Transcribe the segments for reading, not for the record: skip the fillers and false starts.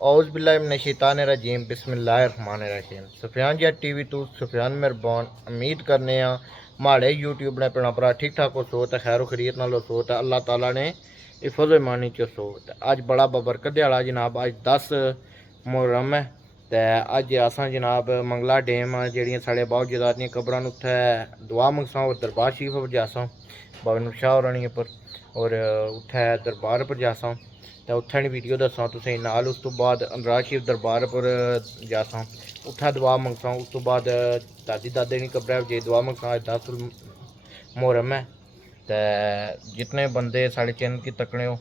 औज़ बिल्लाहि मिनश शैतानिर रजीम बिस्मिल्लाहिर्रहमानिर्रहीम। सुफियान जी टीवी तो सुफियान मेहरबान उम्मीद करने माड़े यूट्यूब ने भैन भरा ठीक ठाक हो सो तो खैर खरीत नाल सो तो अल्लाह ताला ने हिफज़ ईमानी च सो। अज बड़ा बबरकत दिहाड़ा जनाब, अज 10 मुहर्रम है तो अज असां जनाब मंगला डेम जड़ियाँ साढ़े बहुत जदादियाँ कबरां उत्थै दुआ मंगसां और दरबार शरीफ पर जासां बाबा शाह होरानी पर और उत्थै दरबार पर जासां तो उत्थै वीडियो दसां तुसें नाल। उस तो बाद अनुराग शरीफ दरबार पर जासां उत्थै दुआ मंगसां। उस तो बाद दादी दादे दी कब्रै जे दुआ मंगसां। 10 मुहर्रम है तो जितने बंदे साढ़े चैनल की तकने हो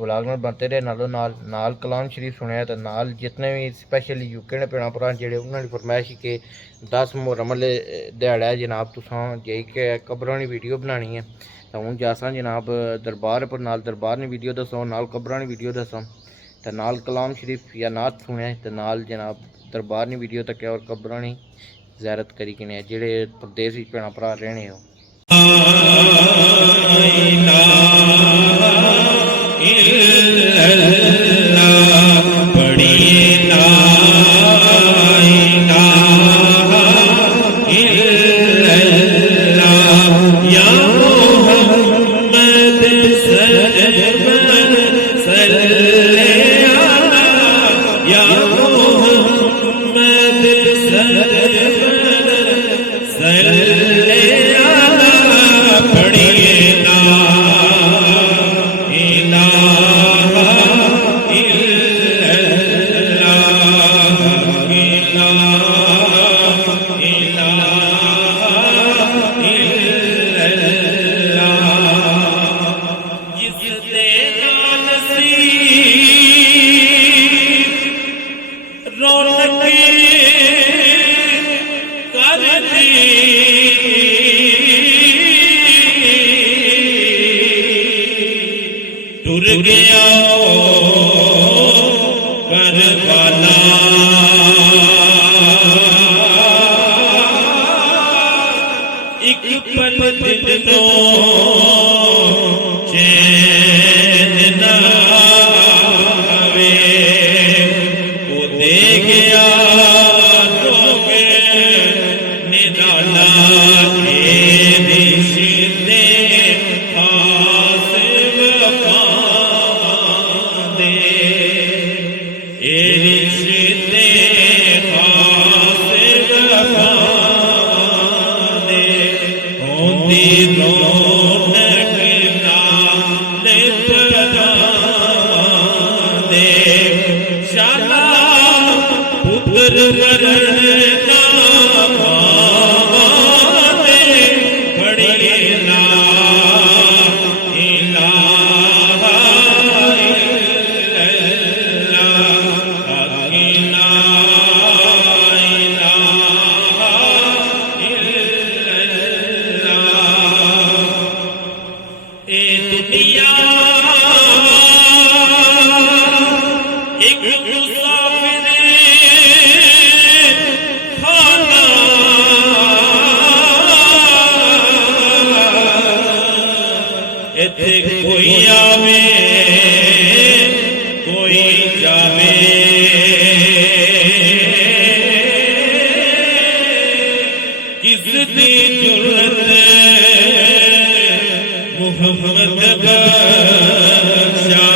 मुलाजमत बनते रहे नालों नाल कलाम शरीफ सुने तो नाल जितने भी स्पैशली यूके ने भैन भरा जेह्ड़े उन्होंने फरमाइश कि 10 मुहर्रम आह्ले दिहाड़े जनाब तुसां जाई के कब्रां दी वीडियो बनानी है तो हूँ जासां जनाब दरबार पर नाल दरबार ने वीडियो दसो नाल कब्रां दी वीडियो दसां तो नाल कलाम शरीफ या नात सुने तो नाल जनाब दरबार ने वीडियो तक और कब्रां दी ज़ियारत करी किने जेह्ड़े प्रदेश विच भैन भरा रहने हो। टुर गया करबला एक पल दिल नो चैन ना आवे वो दे गया रोगे निराला के रिश्ते खास वफा दे ए रिश्ते खास वफा दे होंदी रौनक नाल परा दे शाला पुत्र करना दे बड़ी ला इलाहा इल्लल्लाह अकीला इलाहा इल्लल्लाह ए दुनिया एक मुसाफिर खाना इत्थे कोई आवे कोई जावे किस दी जुर्रत मुहम्मद बख्शा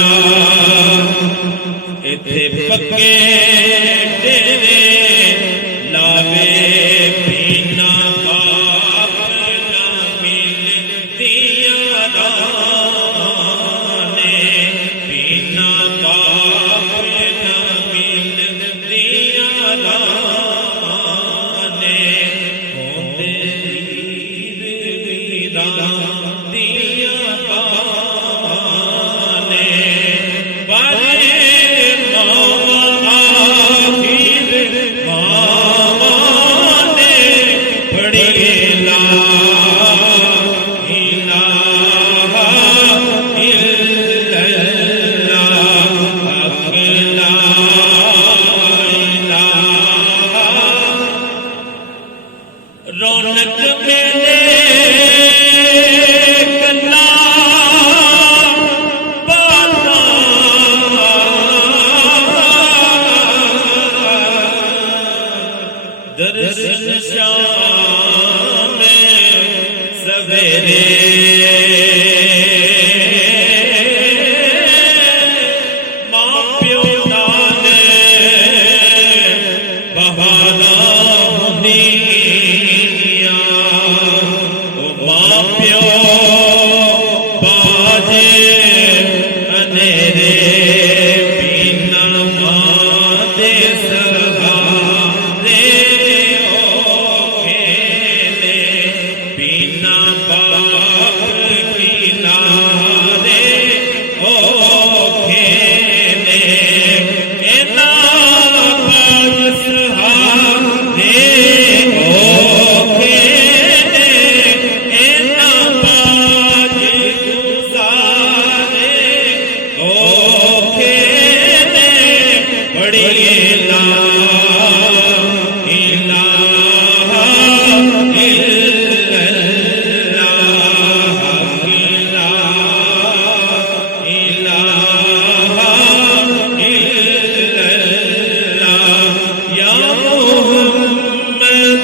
इत्थे पक्के डेरे लावे पीना बाप ना मिलदियां राने पीना बाप ना मिलदियां राने होंदे वीरां दियां बाने बारे मौला आखिर पढ़िए ला इलाहा इल्लल्लाह ला इलाहा इल्लल्लाह या मुहम्मद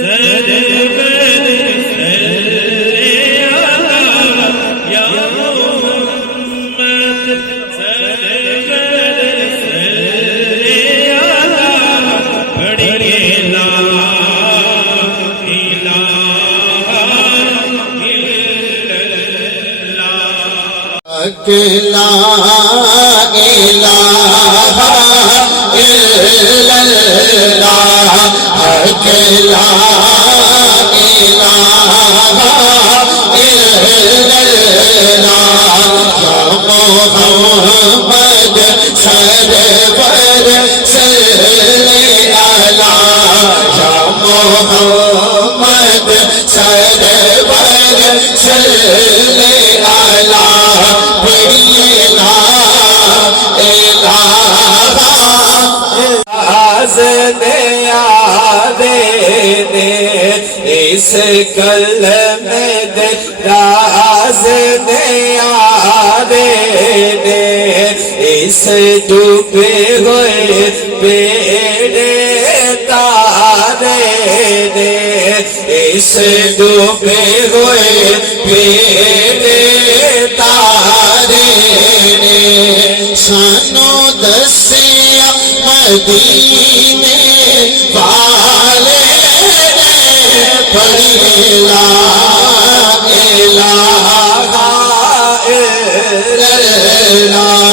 सरवर सल्ले अला या मुहम्मद सरवर सल्ले अला पढ़िए ला इलाहा इल्लल्लाह अकेला इलाहा इल्लल्लाह अकेला इलाहा इल्लल्लाह या मोहम्मद सरवर सल्ले अला या मोहम्मद सरवर सल्ले अला पढ़िए ला इलाहा दे दे इस कलमे दे राज दे दे इस डूबे हुए बेड़े तारे दे इस डूबे हुए बेड़े तारे ने सानू दसिया मदीने वाले ने पढ़िए ला इलाहा इल्लल्लाह